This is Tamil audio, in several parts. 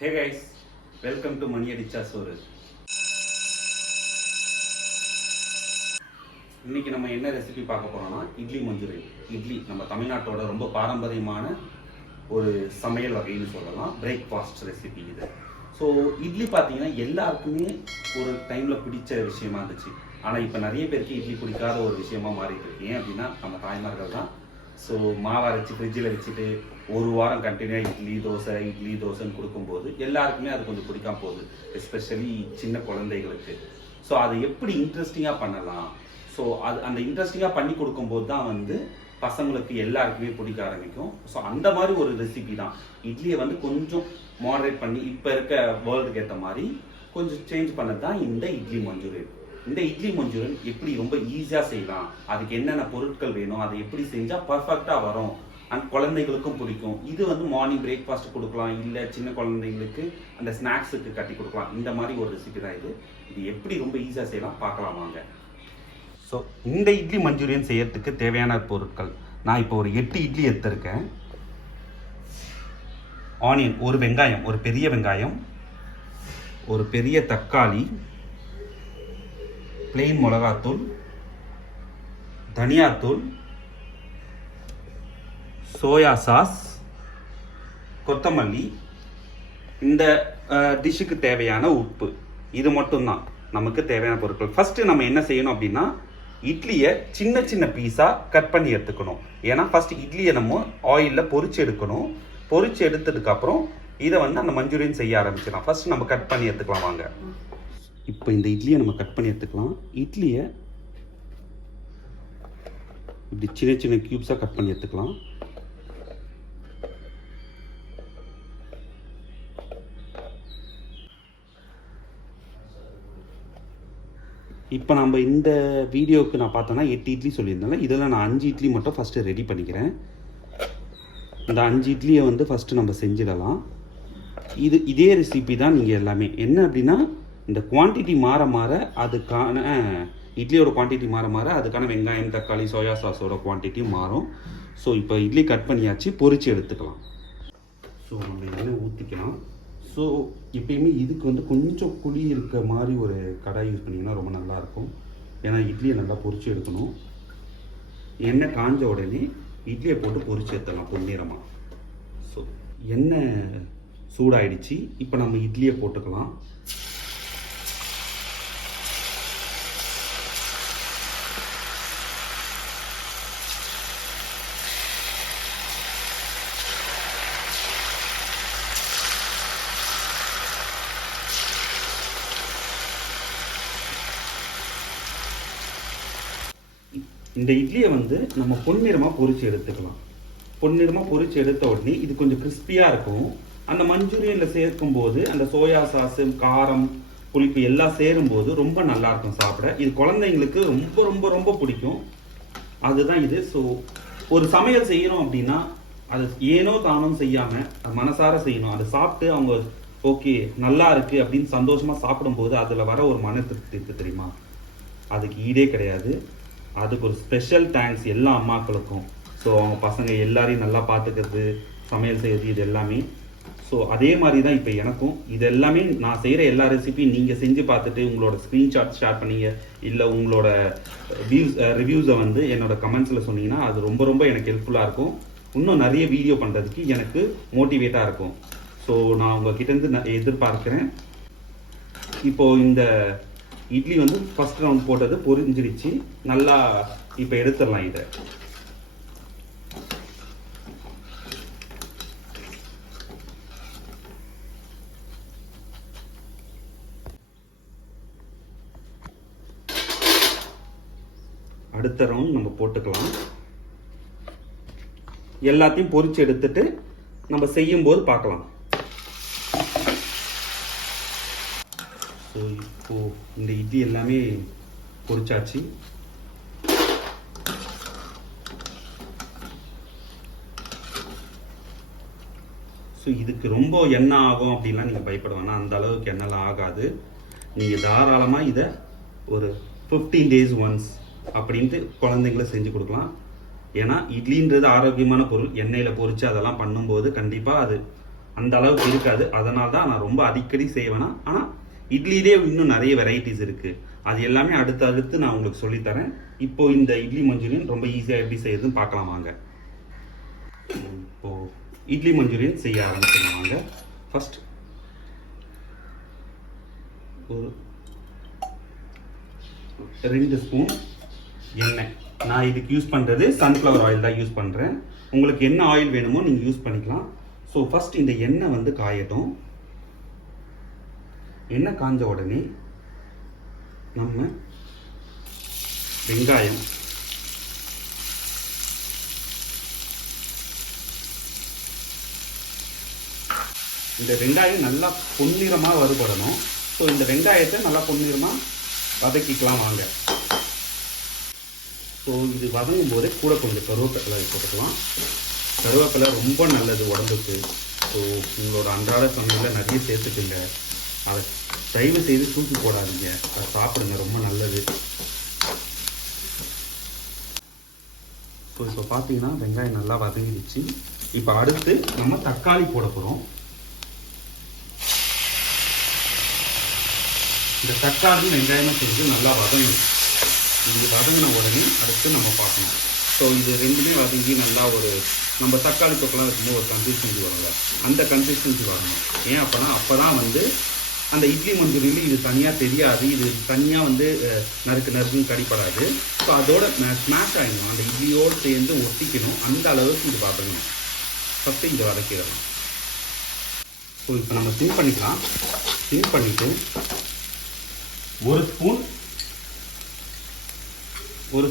Hey guys, welcome to Mani Adicha Soru. இன்னைக்கு நம்ம என்ன ரெசிபி பார்க்க போறோம்னா இட்லி மஞ்சூரியன். இட்லி நம்ம தமிழ்நாட்டோட ரொம்ப பாரம்பரியமான ஒரு சமையல் வகைன்னு சொல்லலாம். பிரேக்ஃபாஸ்ட் ரெசிபி இது. ஸோ இட்லி பார்த்தீங்கன்னா எல்லாருக்குமே ஒரு டைமில் பிடிச்ச விஷயமா இருந்துச்சு. ஆனால் இப்போ நிறைய பேருக்கு இட்லி பிடிக்காத ஒரு விஷயமா மாறிட்டு இருக்கு. ஏன் அப்படின்னா நம்ம தாய்மார்கள் தான் ஸோ மாவு அரைச்சி ஃப்ரிட்ஜில் வச்சுட்டு ஒரு வாரம் கண்டினியூவாக இட்லி தோசைன்னு கொடுக்கும்போது எல்லாருக்குமே அது கொஞ்சம் பிடிக்காம போகுது, எஸ்பெஷலி சின்ன குழந்தைகளுக்கு. ஸோ அதை எப்படி இன்ட்ரெஸ்டிங்காக பண்ணலாம், ஸோ அந்த இன்ட்ரெஸ்டிங்காக பண்ணி கொடுக்கும்போது தான் பசங்களுக்கு எல்லாருக்குமே பிடிக்க ஆரம்பிக்கும். ஸோ அந்த மாதிரி ஒரு ரெசிபி தான். இட்லியை கொஞ்சம் மாடரேட் பண்ணி இப்போ இருக்க வேர்ல்டுக்கு ஏற்ற மாதிரி கொஞ்சம் சேஞ்ச் பண்ணது தான் இந்த இட்லி மஞ்சூரியன். இந்த இட்லி மஞ்சூரியன் எப்படி ரொம்ப ஈஸியாக செய்யலாம், அதுக்கு என்னென்ன பொருட்கள் வேணும், அதை எப்படி செஞ்சால் பர்ஃபெக்டாக வரும் அண்ட் குழந்தைகளுக்கும் பிடிக்கும். இது மார்னிங் பிரேக்ஃபாஸ்ட் கொடுக்கலாம், இல்லை சின்ன குழந்தைங்களுக்கு அந்த ஸ்நாக்ஸுக்கு கட்டி கொடுக்கலாம். இந்த மாதிரி ஒரு ரெசிபி தான் இது. இது எப்படி ரொம்ப ஈஸியாக செய்யலாம் பார்க்கலாம் வாங்க. ஸோ இந்த இட்லி மஞ்சூரியன் செய்யறதுக்கு தேவையான பொருட்கள், நான் இப்போ ஒரு 8 இட்லி எடுத்திருக்கேன். ஆனியன், ஒரு வெங்காயம், ஒரு பெரிய வெங்காயம், ஒரு பெரிய தக்காளி, பிளெயின் மிளகாத்தூள், தனியாத்தூள், சோயா சாஸ், கொத்தமல்லி, இந்த டிஷ்ஷுக்கு தேவையான உப்பு. இது மட்டும்தான் நமக்கு தேவையான பொருட்கள். ஃபர்ஸ்ட் நம்ம என்ன செய்யணும் அப்படின்னா, இட்லியை சின்ன சின்ன பீஸாக கட் பண்ணி எடுத்துக்கணும். ஏன்னா ஃபர்ஸ்ட் இட்லியை நம்ம ஆயிலில் பொரிச்சு எடுக்கணும். பொரிச்சு எடுத்ததுக்கப்புறம் இதை அந்த மஞ்சூரியன் செய்ய ஆரம்பிச்சிடலாம். ஃபர்ஸ்ட் நம்ம கட் பண்ணி எடுத்துக்கலாம் வாங்க. இப்போ இந்த இட்லியை நம்ம கட் பண்ணி எடுத்துக்கலாம். இட்லியை இப்படி சின்ன சின்ன கியூப்ஸாக கட் பண்ணி எடுத்துக்கலாம். இப்போ நம்ம இந்த வீடியோவுக்கு நான் பார்த்தோன்னா 8 இட்லி சொல்லியிருந்தேன். இதில் நான் 5 இட்லி மட்டும் ஃபஸ்ட்டு ரெடி பண்ணிக்கிறேன். இந்த 5 இட்லியை ஃபஸ்ட்டு நம்ம செஞ்சிடலாம். இதே ரெசிபி தான். நீங்கள் எல்லாமே என்ன அப்படின்னா, இந்த குவான்டிட்டி மாற மாற அதுக்கான இட்லியோட குவான்டிட்டி மாற மாற அதுக்கான வெங்காயம், தக்காளி, சோயா சாஸோட குவான்டிட்டியும் மாறும். ஸோ இப்போ இட்லி கட் பண்ணியாச்சு, பொரிச்சு எடுத்துக்கலாம். ஸோ நம்ம எண்ணெய் ஊற்றிக்கலாம். ஸோ எப்பயுமே இதுக்கு கொஞ்சம் குழி இருக்க மாதிரி ஒரு கடாய் யூஸ் பண்ணிங்கன்னா ரொம்ப நல்லாயிருக்கும். ஏன்னா இட்லியை நல்லா பொரிச்சு எடுக்கணும். எண்ணெய் காஞ்ச உடனே இட்லியை போட்டு பொரிச்சு எடுத்துடலாம் பொன்னிறமாக. ஸோ எண்ணெய் சூடாயிடுச்சு. இப்போ நம்ம இட்லியை போட்டுக்கலாம். இந்த இட்லியை நம்ம பொன்னிறமாக பொரிச்சு எடுத்துக்கலாம். பொன்னிறமாக பொரிச்சு எடுத்த உடனே இது கொஞ்சம் கிறிஸ்பியாக இருக்கும். அந்த மஞ்சூரியனில் சேர்க்கும் போது அந்த சோயா சாஸு, காரம், புளிப்பு எல்லாம் சேரும்போது ரொம்ப நல்லா இருக்கும் சாப்பிட. இது குழந்தைங்களுக்கு ரொம்ப ரொம்ப ரொம்ப பிடிக்கும். அதுதான் இது. ஸோ ஒரு சமையல் செய்யணும் அப்படின்னா அது ஏனோ தானோ செய்யாமல் மனசார செய்யணும். அதை சாப்பிட்டு அவங்க ஓகே நல்லா இருக்குது அப்படின்னு சந்தோஷமாக சாப்பிடும்போது அதில் வர ஒரு மன திருப்தி இருக்குது தெரியுமா, அதுக்கு ஈடே கிடையாது. அதுக்கு ஒரு ஸ்பெஷல் தேங்க்ஸ் எல்லா அம்மாக்களுக்கும். ஸோ அவங்க பசங்க எல்லாரையும் நல்லா பார்த்துக்கிறது, சமையல் செய்கிறது, இது எல்லாமே. ஸோ அதே மாதிரி தான் இப்போ எனக்கும் இது எல்லாமே. நான் செய்கிற எல்லா ரெசிபியும் நீங்கள் செஞ்சு பார்த்துட்டு உங்களோட ஸ்க்ரீன்ஷாட் ஷேர் பண்ணீங்க, இல்லை உங்களோட ரிவ்யூஸை என்னோட கமெண்ட்ஸில் சொன்னீங்கன்னா அது ரொம்ப ரொம்ப எனக்கு ஹெல்ப்ஃபுல்லாக இருக்கும். இன்னும் நிறைய வீடியோ பண்ணுறதுக்கு எனக்கு மோட்டிவேட்டாக இருக்கும். ஸோ நான் உங்ககிட்டேருந்து எதிர்பார்க்குறேன். இப்போது இந்த இட்லி ஃபர்ஸ்ட் ரவுண்ட் போட்டது பொரிஞ்சிருச்சு நல்லா. இப்போ எடுத்துடலாம் இதை. அடுத்த ரவுண்ட் நம்ம போட்டுக்கலாம். எல்லாத்தையும் பொரிச்சு எடுத்துட்டு நம்ம செய்யும் போது பார்க்கலாம். ஸோ இப்போ இந்த இட்லி எல்லாமே பொரிச்சாச்சு. ஸோ இதுக்கு ரொம்ப எண்ணெய் ஆகும் அப்படின்லாம் நீங்கள் பயப்பட வேணாம். அந்த அளவுக்கு எண்ணெய்லாம் ஆகாது. நீங்கள் தாராளமாக இதை ஒரு 15 days ஒன்ஸ் அப்படின்ட்டு குழந்தைங்கள செஞ்சு கொடுக்கலாம். ஏன்னா இட்லின்றது ஆரோக்கியமான பொருள். எண்ணெயில் பொரிச்சு அதெல்லாம் பண்ணும்போது கண்டிப்பாக அது அந்த அளவுக்கு இருக்காது. அதனால தான் நான் ரொம்ப அடிக்கடி செய்வேனா. ஆனால் இட்லியிலே இன்னும் நிறைய வெரைட்டிஸ் இருக்குது. அது எல்லாமே அடுத்து நான் உங்களுக்கு சொல்லித்தரேன். இப்போ இந்த இட்லி மஞ்சூரியன் ரொம்ப ஈஸியாக எப்படி செய்யுதுன்னு பார்க்கலாம் வாங்க. இப்போது இட்லி மஞ்சூரியன் செய்ய ஆரம்பிச்சிருவாங்க. ஃபர்ஸ்ட் ஒரு 2 ஸ்பூன் எண்ணெய். நான் இதுக்கு யூஸ் பண்ணுறது சன்ஃப்ளவர் ஆயில் தான் யூஸ் பண்ணுறேன். உங்களுக்கு என்ன ஆயில் வேணுமோ நீங்கள் யூஸ் பண்ணிக்கலாம். ஸோ ஃபர்ஸ்ட் இந்த எண்ணெய் வந்து காயட்டும். எண்ணெய் காஞ்ச உடனே நம்ம வெங்காயம், இந்த வெங்காயம் நல்லா பொன்னிறமாக வறுபடணும். ஸோ இந்த வெங்காயத்தை நல்லா பொன்னிறமாக வதக்கிக்கலாம் வாங்க. ஸோ இது வதங்கும் போதே கூட கொஞ்சம் கருவேப்பிலை போட்டுக்கலாம். கருவேப்பிலை ரொம்ப நல்லது உடம்புக்கு. ஸோ உங்களோட அன்றாட சமையலில் நிறைய சேர்த்துக்குங்க. அதை தயவு செய்து தூக்கி போடாதீங்க, அதை சாப்பிடுங்க, ரொம்ப நல்லது. ஸோ இப்போ பார்த்தீங்கன்னா வெங்காயம் நல்லா வதங்கிடுச்சு. இப்போ அடுத்து நம்ம தக்காளி போட போகிறோம். இந்த தக்காளி வெங்காயமும் சேர்த்து நல்லா வதங்கணும். இது வதங்கின உடனே அடுத்து நம்ம பார்க்கணும். ஸோ இது ரெண்டுமே வதங்கி நல்லா ஒரு நம்ம தக்காளி தொக்கெல்லாம் இருக்கும்போது ஒரு கன்சிஸ்டன்சி வரும்ல, அந்த கன்சிஸ்டன்சி வரணும். ஏன் அப்போ தான் வந்து அந்த இட்லி மஞ்சூரியன் இது தனியாக தெரியாது, இது தனியாக வந்து நறுக்குன்னு கடிப்படாது. ஸோ அதோட ஸ்மாஷ் ஆகிடும், அந்த இட்லியோடு சேர்ந்து ஒட்டிக்கணும். அந்த அளவுக்கு இது வதங்கணும். ஃபஸ்ட்டு இதை வதக்கிடலாம். ஸோ இப்போ நம்ம சிம் பண்ணிக்கலாம். சிம் பண்ணிவிட்டு ஒரு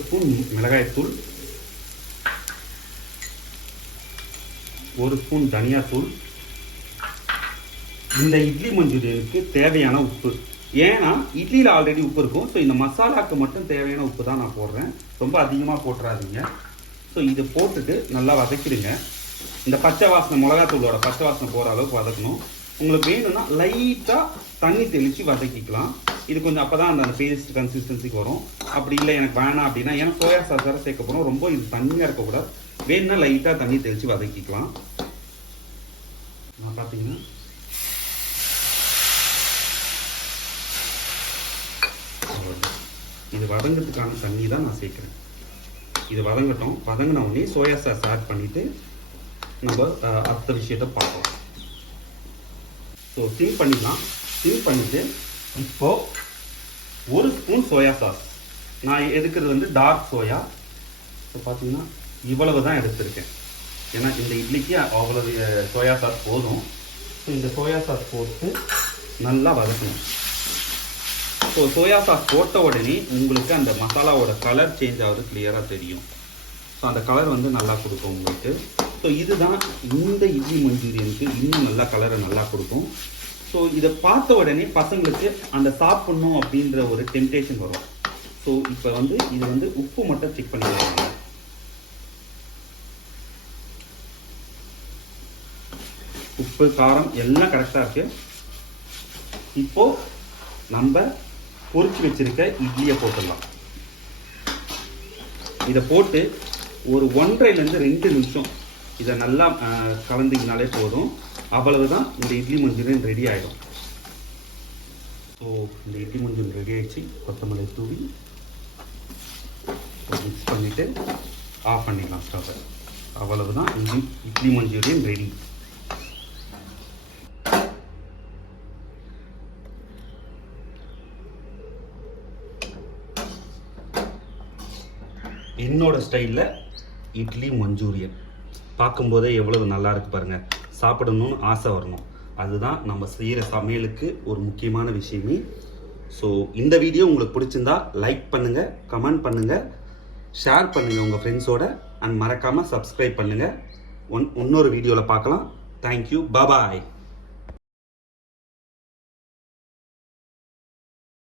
ஸ்பூன் மிளகாய்த்தூள், 1 ஸ்பூன் தனியாத்தூள், இந்த இட்லி மஞ்சூரியனுக்கு தேவையான உப்பு. ஏன்னா இட்லியில் ஆல்ரெடி உப்பு இருக்கும். ஸோ இந்த மசாலாவுக்கு மட்டும் தேவையான உப்பு தான் நான் போடுறேன். ரொம்ப அதிகமாக போட்டுறாதீங்க. ஸோ இதை போட்டுட்டு நல்லா வதக்கிடுங்க. இந்த பச்சை வாசனை, மிளகாத்தூளோட பச்சை வாசனை போகிற அளவுக்கு வதக்கணும். உங்களுக்கு வேணும்னா லைட்டாக தண்ணி தெளித்து வதக்கிக்கலாம். இது கொஞ்சம் அப்போ தான் அந்த பேஸ்ட் கன்சிஸ்டன்சிக்கு வரும். அப்படி இல்லை எனக்கு வேணாம் அப்படின்னா, ஏன்னா சோயா சாஸ் வேறு சேர்க்க போகிறோம், ரொம்ப இது தண்ணியாக இருக்கக்கூடாது. வேணும்னா லைட்டாக தண்ணி தெளித்து வதக்கிக்கலாம். நான் பார்த்தீங்கன்னா இது வதங்கிறதுக்கான தண்ணி தான் நான் சேர்க்குறேன். இது வதங்கட்டும். வதங்கின உடனே சோயா சாஸ் ஆட் பண்ணிவிட்டு நம்ம அடுத்த விஷயத்தை பார்க்கலாம். ஸோ சிம் பண்ணிக்கலாம். சிம் பண்ணிவிட்டு இப்போது 1 ஸ்பூன் சோயா சாஸ். நான் எடுக்கிறது வந்து டார்க் சோயா. ஸோ பார்த்தீங்கன்னா இவ்வளவு தான் எடுத்திருக்கேன். ஏன்னா இந்த இட்லிக்கு அவ்வளவு சோயா சாஸ் போதும். ஸோ இந்த சோயா சாஸ் போட்டு நல்லா வதக்கணும். ஸோ சோயா சாஸ் போட்ட உடனே உங்களுக்கு அந்த மசாலாவோட கலர் சேஞ்ச் ஆகுது கிளியராக தெரியும். ஸோ அந்த கலர் வந்து நல்லா கொடுக்கும் உங்களுக்கு. ஸோ இதுதான் இந்த இட்லி மஞ்சூரியனுக்கு இன்னும் நல்லா கலரை நல்லா கொடுக்கும். ஸோ இதை பார்த்த உடனே பசங்களுக்கு அந்த சாப்பிட்ணும் அப்படின்ற ஒரு டெம்டேஷன் வரும். ஸோ இப்போ வந்து இது வந்து உப்பு மட்டும் செக் பண்ணிடுவாங்க. உப்பு காரம் எல்லாம் கரெக்டாக இருக்கு. இப்போ நம்ம பொரிச்சு வச்சிருக்க இட்லியை போட்டுடலாம். இதை போட்டு ஒரு 1.5 to 2 நிமிஷம் இதை நல்லா கலந்திங்கனாலே போதும். அவ்வளவுதான், இந்த இட்லி மஞ்சூரியன் ரெடி ஆகிடும். ஸோ இந்த இட்லி மஞ்சூரியன் ரெடி ஆகிடுச்சு. கொத்தமல்லி தூவி மிக்ஸ் பண்ணிவிட்டு ஆஃப் பண்ணிக்கலாம் ஸ்டவ்வை. அவ்வளவுதான், இட்லி மஞ்சூரியன் ரெடி. என்னோட ஸ்டைலில் இட்லி மஞ்சூரியன் பார்க்கும்போதே எவ்வளவு நல்லா இருக்கு பாருங்கள். சாப்பிடணும்னு ஆசை வரணும். அதுதான் நம்ம செய்கிற சமையலுக்கு ஒரு முக்கியமான விஷயமே. ஸோ இந்த வீடியோ உங்களுக்கு பிடிச்சிருந்தா லைக் பண்ணுங்கள், கமெண்ட் பண்ணுங்கள், ஷேர் பண்ணுங்கள் உங்கள் ஃப்ரெண்ட்ஸோட. அண்ட் மறக்காமல் சப்ஸ்கிரைப் பண்ணுங்கள். இன்னொரு வீடியோவில் பார்க்கலாம். தேங்க்யூ, பாய்.